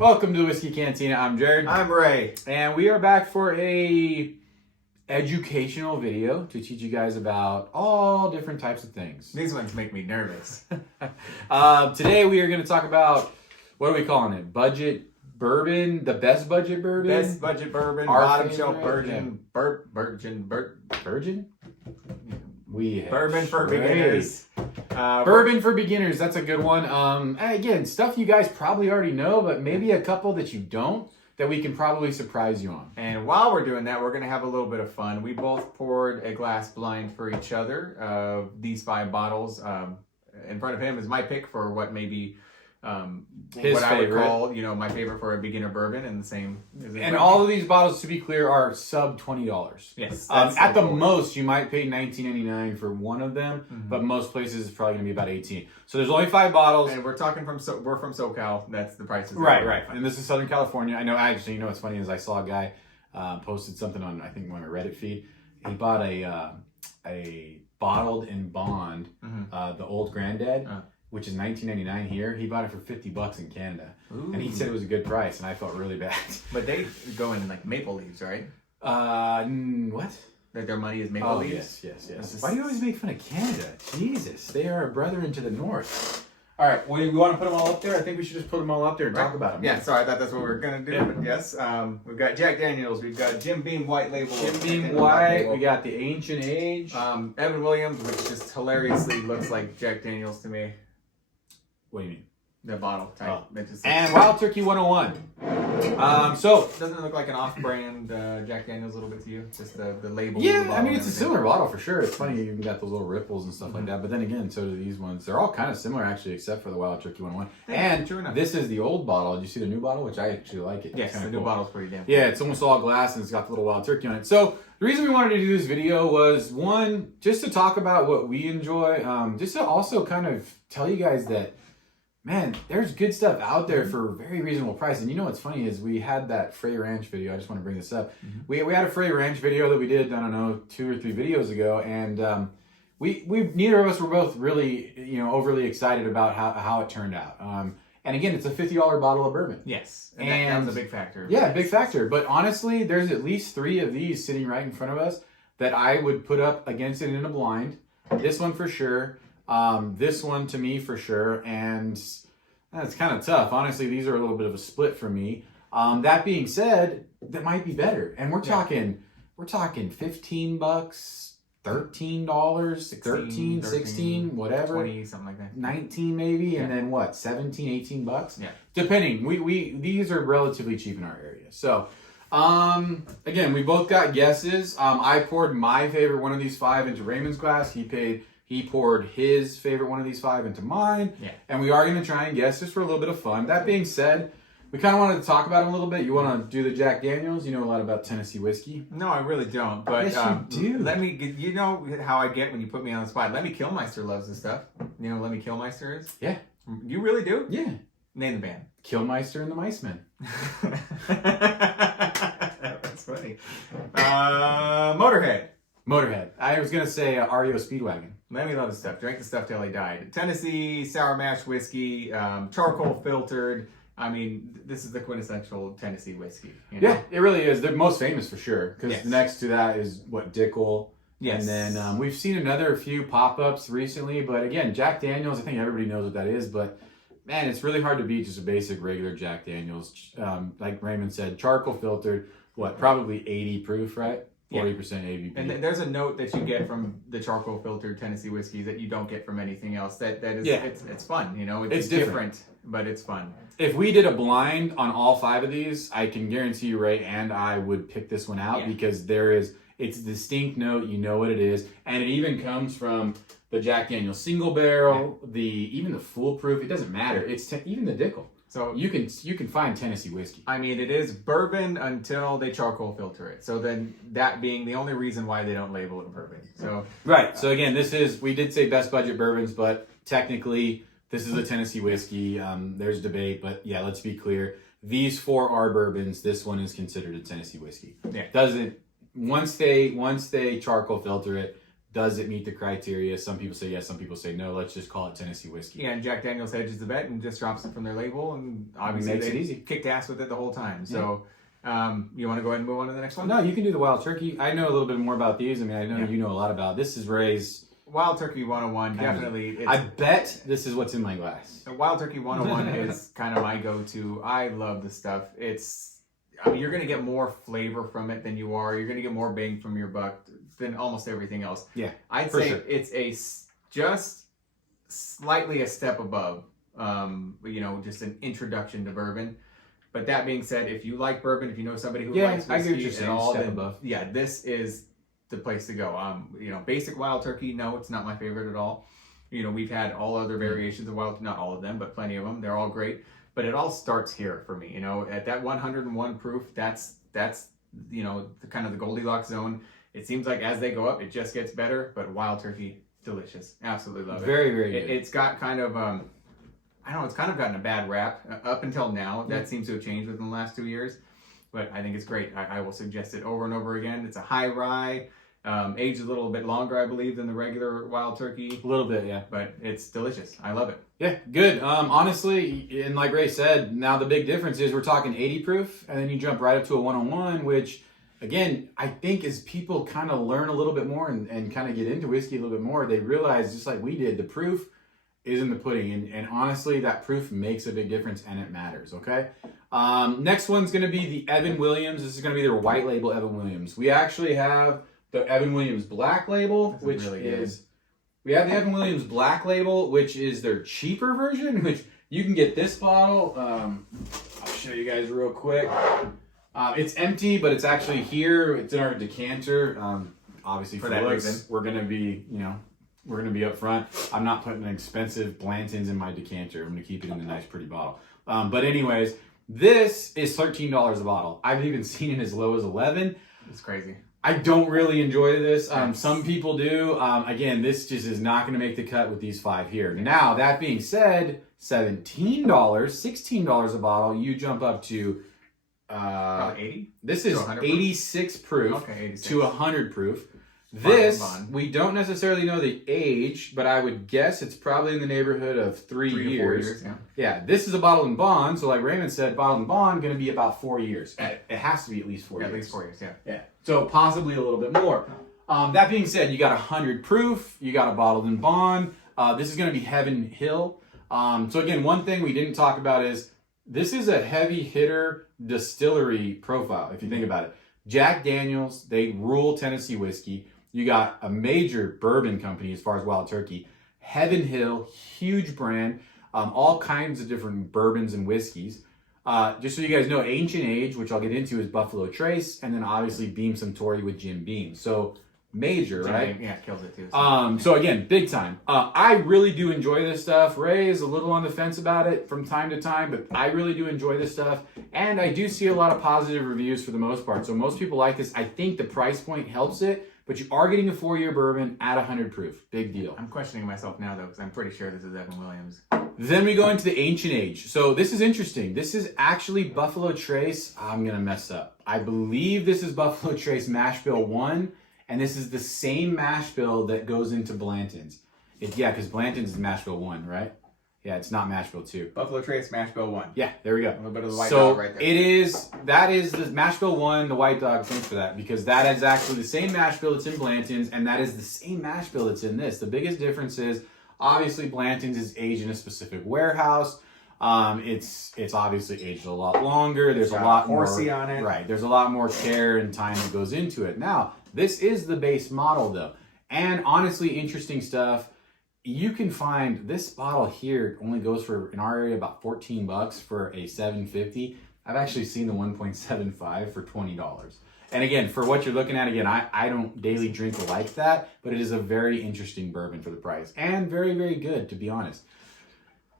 Welcome to the Whiskey Cantina. I'm Jared. I'm Ray. And we are back for a educational video to teach you guys about all different types of things. These ones make me nervous. Today we are going to talk about, what are we calling it? Budget bourbon, the best budget bourbon? Best budget bourbon, Our bottom favorite, shelf virgin, Virgin? Bourbon for beginners. Bourbon for beginners, that's a good one. Again, stuff you guys probably already know, but maybe a couple that you don't, that we can probably surprise you on. And while we're doing that, we're going to have a little bit of fun. We both poured a glass blind for each other of these 5 bottles. In front of him is my pick for what maybe his what favorite. I would call, my favorite for a beginner bourbon, and the same. And all of these bottles, to be clear, are sub $20. Yes. At the most, you might pay $19.99 for one of them, but most places it's probably going to be about $18. So there's only 5 bottles. And we're talking from SoCal. That's the prices. Right. And this is Southern California. I know. Actually, what's funny is I saw a guy posted something on, I think, on a Reddit feed. He bought a bottled in bond, the Old Granddad. Which is $19.99 here. He bought it for $50 in Canada. Ooh. And he said it was a good price, and I felt really bad. But they go in like maple leaves, right? What? That their money is maple leaves? Yes. Why do you always make fun of Canada? Jesus, they are a brethren to the north. All right, well, we want to put them all up there? I think we should just put them all up there and talk about them. Yeah, sorry, I thought that's what we were going to do. Yeah. But yes, we've got Jack Daniels, we've got Jim Beam White Label. Jim Beam White, we got the Ancient Age. Evan Williams, which just hilariously looks like Jack Daniels to me. What do you mean? The bottle type. And Wild Turkey 101. So doesn't it look like an off-brand Jack Daniels a little bit to you? Just the label. Yeah, I mean it's a similar bottle for sure. It's funny you even got those little ripples and stuff like that. But then again, so do these ones. They're all kind of similar actually, except for the Wild Turkey 101. And this is the old bottle. Did you see the new bottle? Which I actually like it. Yes, the new bottle's pretty damn cool. Yeah, it's almost all glass and it's got the little Wild Turkey on it. So the reason we wanted to do this video was, one, just to talk about what we enjoy. Just to also kind of tell you guys that, man, there's good stuff out there for a very reasonable price. And what's funny is we had that Frey Ranch video. I just want to bring this up. We had a Frey Ranch video that we did, I don't know, 2 or 3 videos ago. And we neither of us were both really, overly excited about how it turned out. And again, it's a $50 bottle of bourbon. Yes. And that was a big factor. Yeah, big factor. But honestly, there's at least 3 of these sitting right in front of us that I would put up against it in a blind. This one for sure. This one to me for sure, and it's kind of tough. Honestly, these are a little bit of a split for me. That being said, that might be better, and we're talking $15, $13, 13, 16, whatever, 20, something like that, 19 maybe, and then what, 17, $18? Yeah, depending. These are relatively cheap in our area. So, again, we both got guesses. I poured my favorite one of these 5 into Raymond's glass. He poured his favorite one of these 5 into mine. Yeah. And we are going to try and guess just for a little bit of fun. That being said, we kind of wanted to talk about it a little bit. You want to do the Jack Daniels? You know a lot about Tennessee whiskey. No, I really don't. But yes, you do. Let me, you know how I get when you put me on the spot. Lemmy Kilmister loves this stuff. You know who Lemmy Kilmister is? Yeah. You really do? Yeah. Name the band. Kilmister and the Mice Men. That's funny. Motorhead. I was going to say REO Speedwagon. Lemmy loves stuff. Drank the stuff till he died. Tennessee sour mash whiskey, charcoal filtered. I mean, this is the quintessential Tennessee whiskey. Yeah, it really is. They're most famous for sure. Because next to that is Dickel. Yes. And then we've seen another few pop-ups recently. But again, Jack Daniels, I think everybody knows what that is. But man, it's really hard to beat just a basic regular Jack Daniels. Like Raymond said, charcoal filtered. Probably 80 proof, right? 40% ABV. And there's a note that you get from the charcoal filtered Tennessee whiskey that you don't get from anything else. That is, it's fun, It's different, but it's fun. If we did a blind on all 5 of these, I can guarantee you, Ray and I would pick this one out because it's a distinct note. You know what it is, and it even comes from the Jack Daniel's single barrel, even the foolproof. It doesn't matter. It's even the Dickel. So you can find Tennessee whiskey. I mean, it is bourbon until they charcoal filter it. So then that being the only reason why they don't label it bourbon. So right. So again, we did say best budget bourbons, but technically this is a Tennessee whiskey. There's debate, but yeah, let's be clear. These 4 are bourbons. This one is considered a Tennessee whiskey. Yeah. Once they charcoal filter it, Does it meet the criteria? Some people say yes, some people say no. Let's just call it Tennessee whiskey. Yeah, and Jack Daniels hedges the bet and just drops it from their label, and obviously Makes it they easy. kicked ass with it the whole time. So, you want to go ahead and move on to the next one? No, you can do the Wild Turkey. I know a little bit more about these. I mean, I know Yeah. you know a lot about. This is Ray's. Wild Turkey 101, definitely. I bet this is what's in my glass. Wild Turkey 101 is kind of my go-to. I love the stuff. I mean, you're going to get more flavor from it than you are. You're going to get more bang from your buck than almost everything else. Yeah, I'd for say sure. it's just slightly a step above, just an introduction to bourbon. But that being said, if you like bourbon, if you know somebody who likes I get what whiskey you're at saying. all, Step then, above. yeah, this is the place to go. Basic Wild Turkey, no, it's not my favorite at all. We've had all other variations of Wild, not all of them, but plenty of them. They're all great. But it all starts here for me. At that 101 proof, that's the kind of the Goldilocks zone. It seems like as they go up, it just gets better. But Wild Turkey, delicious. Absolutely love it. Very, very good. It's got kind of I don't know. It's kind of gotten a bad rap up until now. That seems to have changed within the last 2 years. But I think it's great. I will suggest it over and over again. It's a high rye, aged a little bit longer, I believe, than the regular Wild Turkey. A little bit, yeah. But it's delicious. I love it. Yeah, good. Honestly, and like Ray said, now the big difference is we're talking 80 proof, and then you jump right up to a 101, which, again, I think as people kind of learn a little bit more and kind of get into whiskey a little bit more, they realize, just like we did, the proof is in the pudding. And honestly, that proof makes a big difference, and it matters, okay? Next one's going to be the Evan Williams. This is going to be their white label Evan Williams. We actually have the Evan Williams black label, which really is... We have the Evan Williams black label, which is their cheaper version, which you can get this bottle. I'll show you guys real quick. It's empty, but it's actually here. It's in our decanter. Obviously, for that reason, we're gonna be, we're gonna be up front. I'm not putting an expensive Blanton's in my decanter. I'm gonna keep it in a nice, pretty bottle. But anyways, this is $13 a bottle. I've even seen it as low as $11. It's crazy. I don't really enjoy this. Some people do. Again, this just is not going to make the cut with these 5 here. Now, that being said, $17, $16 a bottle, you jump up to... Probably 80? This is 86 proof okay, 86. to 100 proof. Bourbon This, bond. we don't necessarily know the age, but I would guess it's probably in the neighborhood of 3 3 to 4 years. years, yeah. Yeah, this is a bottled and bond, so like Raymond said, bottled and bond going to be about 4 years. It has to be at least 4 years. At least 4 years, yeah. Yeah, so possibly a little bit more. That being said, you got 100 proof, you got a bottled and bond. This is going to be Heaven Hill. So again, one thing we didn't talk about is this is a heavy hitter distillery profile, if you think about it. Jack Daniels, they rule Tennessee whiskey. You got a major bourbon company as far as Wild Turkey. Heaven Hill, huge brand. All kinds of different bourbons and whiskeys. Just so you guys know, Ancient Age, which I'll get into, is Buffalo Trace, and then obviously Beam Suntory with Jim Beam. So major, Jim right? Beam, yeah, kills it too. So again, big time. I really do enjoy this stuff. Ray is a little on the fence about it from time to time, but I really do enjoy this stuff. And I do see a lot of positive reviews for the most part. So most people like this. I think the price point helps it, but you are getting a 4-year bourbon at 100 proof. Big deal. I'm questioning myself now, though, because I'm pretty sure this is Evan Williams. Then we go into the Ancient Age. So this is interesting. This is actually Buffalo Trace. I'm going to mess up. I believe this is Buffalo Trace Mash Bill 1, and this is the same mash bill that goes into Blanton's. Yeah, because Blanton's is Mash Bill 1, right? Yeah, it's not Mash Bill 2. Buffalo Trace Mash Bill 1. Yeah, there we go. A little bit of the white dog right there. That is the Mash Bill 1, the white dog, thanks for that, because that is actually the same mash bill that's in Blanton's, and that is the same mash bill that's in this. The biggest difference is, obviously, Blanton's is aged in a specific warehouse. It's obviously aged a lot longer. There's a lot more horsey on it. Right. There's a lot more care and time that goes into it. Now, this is the base model though. And honestly, interesting stuff. You can find this bottle here only goes for, in our area, about $14 for a 750. I've actually seen the 1.75 for $20. And again, for what you're looking at, again, I don't daily drink like that, but it is a very interesting bourbon for the price. And very, very good, to be honest.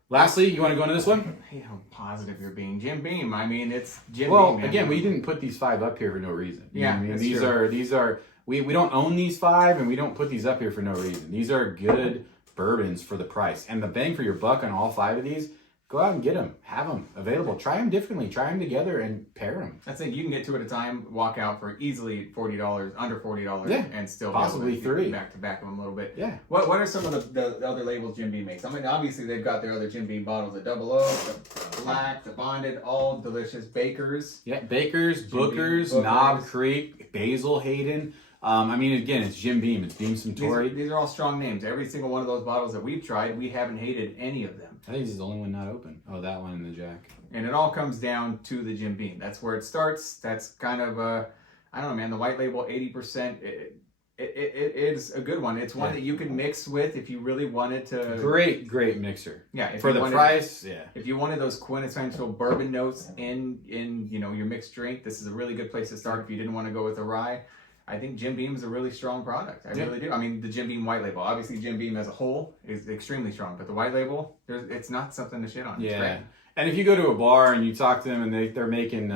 Lastly, you want to go into this one? Hey, how positive you're being. Jim Beam, I mean, it's Jim Beam. Well, man. again, we didn't put these 5 up here for no reason. You know what I mean? that's These true. we don't own these 5, and we don't put these up here for no reason. These are good bourbons for the price. And the bang for your buck on all 5 of these, Go out and get them. Have them available. Try them differently. Try them together and pair them. That's it. You can get 2 at a time, walk out for easily $40, under $40, Yeah, and still possibly be able to 3 back to back them a little bit. Yeah. What are some of the other labels Jim Beam makes? I mean, obviously they've got their other Jim Beam bottles, the Double Oak, the Black, the Bonded, all delicious. Baker's. Yeah, Baker's, Booker's. Knob Creek, Basil Hayden. I mean, again, it's Jim Beam. It's Beam Suntory. These are all strong names. Every single one of those bottles that we've tried, we haven't hated any of them. I think this is the only one not open. Oh, that one in the Jack. And it all comes down to the Jim Beam. That's where it starts. That's kind of I don't know, man. The white label, 80%. It is a good one. It's one that you can mix with if you really wanted to. Great mixer. Yeah, for the price. Yeah. If you wanted those quintessential bourbon notes in your mixed drink, this is a really good place to start. If you didn't want to go with a rye, I think Jim Beam is a really strong product. I really do. I mean, the Jim Beam white label. Obviously, Jim Beam as a whole is extremely strong, but the white label, it's not something to shit on. Yeah. It's great. And if you go to a bar and you talk to them and they're making,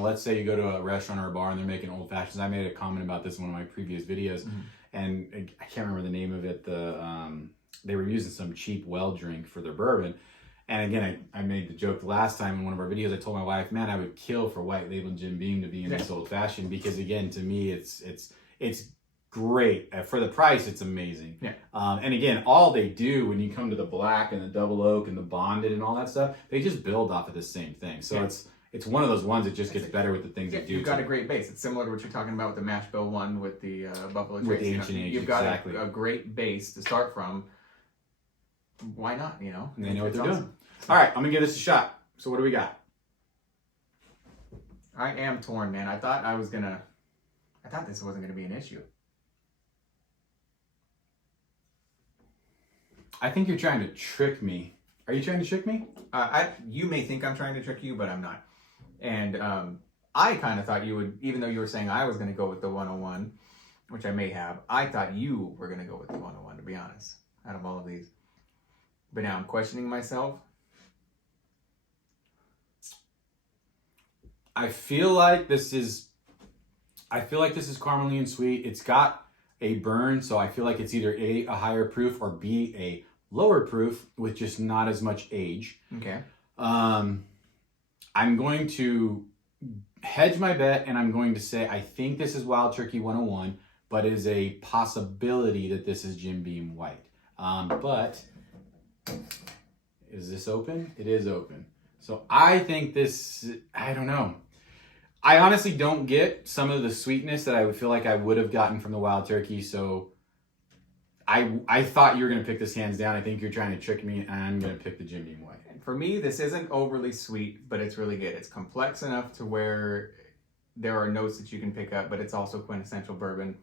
let's say you go to a restaurant or a bar and they're making old fashions. I made a comment about this in one of my previous videos, and I can't remember the name of it. They were using some cheap well drink for their bourbon. And again, I made the joke the last time in one of our videos. I told my wife, man, I would kill for white label Jim Beam to be in this old fashioned, because again, to me, it's great. For the price, it's amazing. Yeah. And again, all they do when you come to the Black and the Double Oak and the Bonded and all that stuff, they just build off of the same thing. So it's one of those ones that just gets better with the things that do. You've got a great base. It's similar to what you're talking about with the mash bill one with the Buffalo Trace. With the Ancient Age, you've got a great base to start from. Why not? And they know what they're doing. All right, I'm gonna give this a shot. So what do we got? I am torn, man. I thought this wasn't gonna be an issue. I think you're trying to trick me. Are you trying to trick me? You may think I'm trying to trick you, but I'm not. And I kind of thought you would, even though you were saying I was going to go with the 101, which I may have, I thought you were going to go with the 101, to be honest, out of all of these. But now I'm questioning myself. I feel like this is caramely and sweet. It's got a burn, so I feel like it's either A, a higher proof, or B, a lower proof with just not as much age. Okay. I'm going to hedge my bet, and I'm going to say I think this is Wild Turkey 101, but it is a possibility that this is Jim Beam White. But is this open? It is open. So I think this, I don't know. I honestly don't get some of the sweetness that I would feel like I would have gotten from the Wild Turkey. So I thought you were going to pick this hands down. I think you're trying to trick me, and I'm going to pick the Jim Beam White. For me, this isn't overly sweet, but it's really good. It's complex enough to where there are notes that you can pick up, but it's also quintessential bourbon.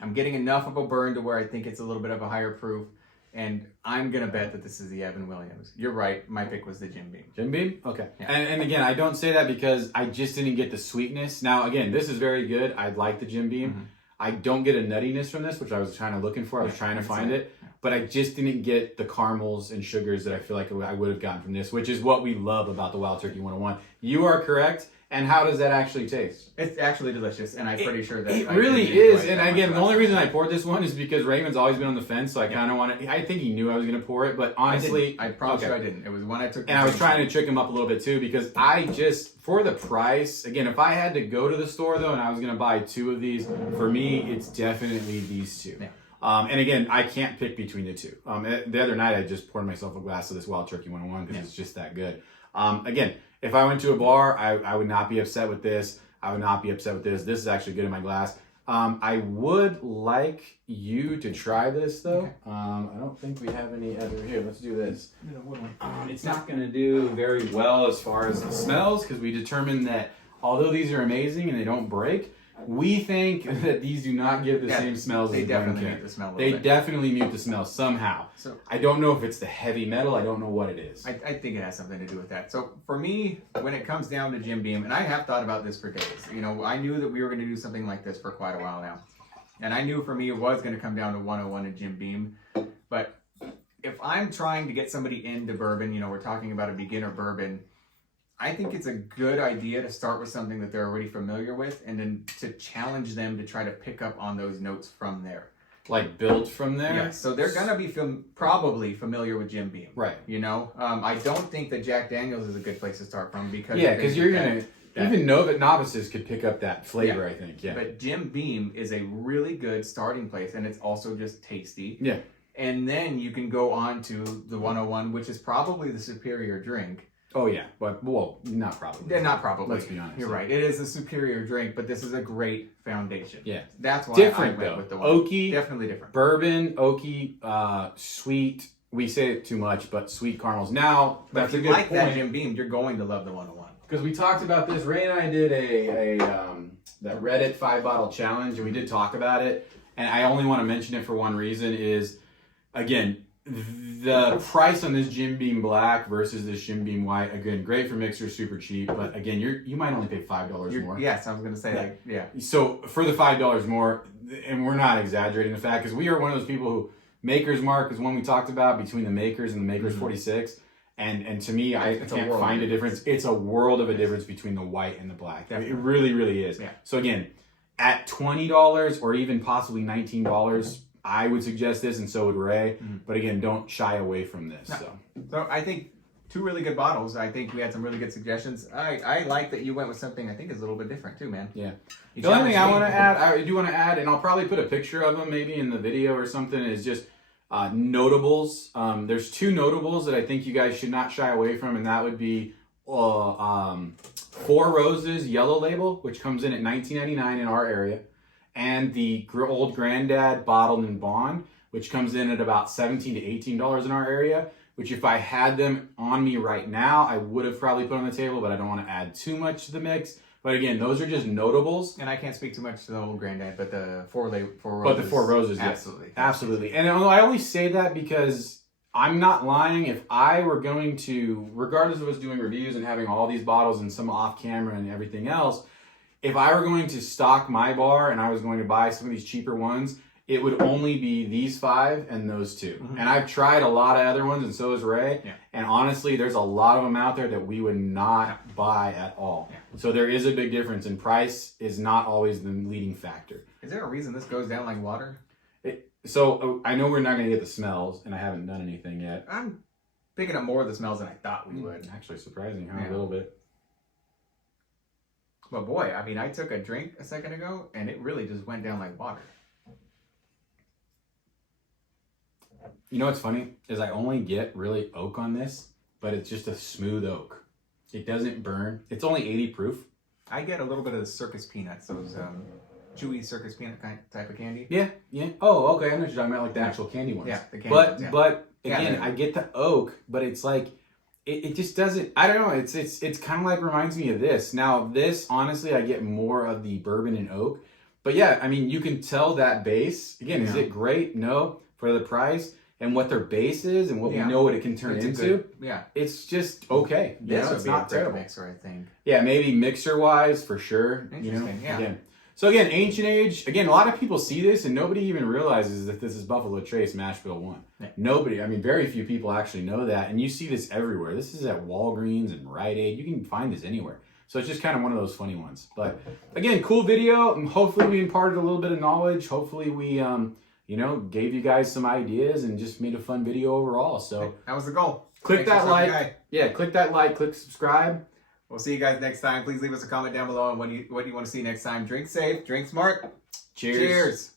I'm getting enough of a burn to where I think it's a little bit of a higher proof. And I'm going to bet that this is the Evan Williams. You're right. My pick was the Jim Beam. Jim Beam? Okay. Yeah. And again, I don't say that because I just didn't get the sweetness. Now, again, this is very good. I like the Jim Beam. Mm-hmm. I don't get a nuttiness from this, which I was looking for. I was trying to find it. But I just didn't get the caramels and sugars that I feel like I would have gotten from this, which is what we love about the Wild Turkey 101. You are correct. And how does that actually taste? It's actually delicious, and I'm pretty sure that it really is. And again, the only reason I poured this one is because Raymond's always been on the fence, so I kind of want to. I think he knew I was going to pour it, but honestly, I promise you I didn't. It was when I took. And I was trying to trick him up a little bit too, because I just, for the price, again, if I had to go to the store though, and I was going to buy 2 of these, for me, it's definitely these 2. Yeah. And again, I can't pick between the 2. The other night, I just poured myself a glass of this Wild Turkey 101 because it's just that good. Again, if I went to a bar, I would not be upset with this. I would not be upset with this. This is actually good in my glass. I would like you to try this though. Okay. I don't think we have any other here. Let's do this. It's not going to do very well as far as the smells, because we determined that although these are amazing and they don't break, we think that these do not give the same smells as the definitely mute the smell. They definitely mute the smell somehow. So I don't know if it's the heavy metal. I don't know what it is. I think it has something to do with that. So for me, when it comes down to Jim Beam, and I have thought about this for days. I knew that we were going to do something like this for quite a while now. And I knew for me it was going to come down to 101 and Jim Beam. But if I'm trying to get somebody into bourbon, we're talking about a beginner bourbon, I think it's a good idea to start with something that they're already familiar with, and then to challenge them to try to pick up on those notes from there. like built from there. Yeah, so they're gonna be probably familiar with Jim Beam, Right. You know, I don't think that Jack Daniels is a good place to start from because you're gonna even novices could pick up that flavor. I think. Yeah. But Jim Beam is a really good starting place, and it's also just tasty. Yeah. And then you can go on to the 101, which is probably the superior drink. Oh yeah, but not probably. Yeah, not probably. Let's be honest. You're right. It is a superior drink, but this is a great foundation. Yeah, that's why different I went though. With the one. Oaky, definitely different. Bourbon, oaky, sweet. We say it too much, but sweet caramels. Now, but that's if a you good like point. that Jim Beam, you're going to love the 101. Because we talked about this. Ray and I did that Reddit 5-bottle challenge, and we did talk about it. And I only want to mention it for one reason: is again. The price on this Jim Beam Black versus this Jim Beam White, again, great for mixers, super cheap. But again, you might only pay $5 more. Yes, I was gonna say So for the $5 more, and we're not exaggerating the fact, because we are one of those people who Maker's Mark is one we talked about between the Makers and the Makers 46. And to me, I can't find a difference. It's a world of a difference between the white and the black. Definitely. It really, really is. Yeah. So again, at $20 or even possibly $19. I would suggest this, and so would Ray. But again, don't shy away from this. No. So I think 2 really good bottles. I think we had some really good suggestions. I like that you went with something I think is a little bit different too, man. Yeah. The only thing I do want to add, and I'll probably put a picture of them maybe in the video or something, is just notables. There's 2 notables that I think you guys should not shy away from, and that would be Four Roses Yellow Label, which comes in at $19.99 in our area. And the Old Granddad Bottled and Bond, which comes in at about $17 to $18 in our area, which if I had them on me right now, I would have probably put on the table, but I don't want to add too much to the mix. But again, those are just notables. And I can't speak too much to the Old Granddad, but the Four Roses. But the Four Roses, absolutely. Yes. Absolutely. And I only say that because I'm not lying. If I were going to, regardless of us doing reviews and having all these bottles and some off camera and everything else, if I were going to stock my bar and I was going to buy some of these cheaper ones, it would only be these 5 and those 2. And I've tried a lot of other ones, and so has Ray. Yeah. And honestly, there's a lot of them out there that we would not buy at all. Yeah. So there is a big difference, and price is not always the leading factor. Is there a reason this goes down like water? So I know we're not going to get the smells, and I haven't done anything yet. I'm picking up more of the smells than I thought we would. Actually, surprising, huh? Yeah. A little bit. But boy, I mean, I took a drink a second ago, and it really just went down like water. You know what's funny? Is I only get really oak on this, but it's just a smooth oak. It doesn't burn. It's only 80 proof. I get a little bit of the circus peanuts, those chewy circus peanut type of candy. Yeah. Oh, okay. I know what you're talking about, like the actual candy ones. Yeah, the candy ones. But again, I get the oak, but it's like, it just doesn't, I don't know, it's kind of like reminds me of this. Now this, honestly, I get more of the bourbon and oak. But yeah, I mean, you can tell that base. Again, is it great? No. For the price and what their base is and what we know what it can turn into. It's just okay. This it's not terrible. Mixer, I think. Yeah, maybe mixer-wise, for sure. Interesting, Again. So again, Ancient Age, again, a lot of people see this and nobody even realizes that this is Buffalo Trace Mashville 1. Yeah. Nobody, I mean, very few people actually know that. And you see this everywhere. This is at Walgreens and Rite Aid. You can find this anywhere. So it's just kind of one of those funny ones. But again, cool video. And hopefully we imparted a little bit of knowledge. Hopefully we, gave you guys some ideas and just made a fun video overall. So that was the goal. Click that like. Yeah, click that like, click subscribe. We'll see you guys next time. Please leave us a comment down below on what do you want to see next time. Drink safe, drink smart. Cheers.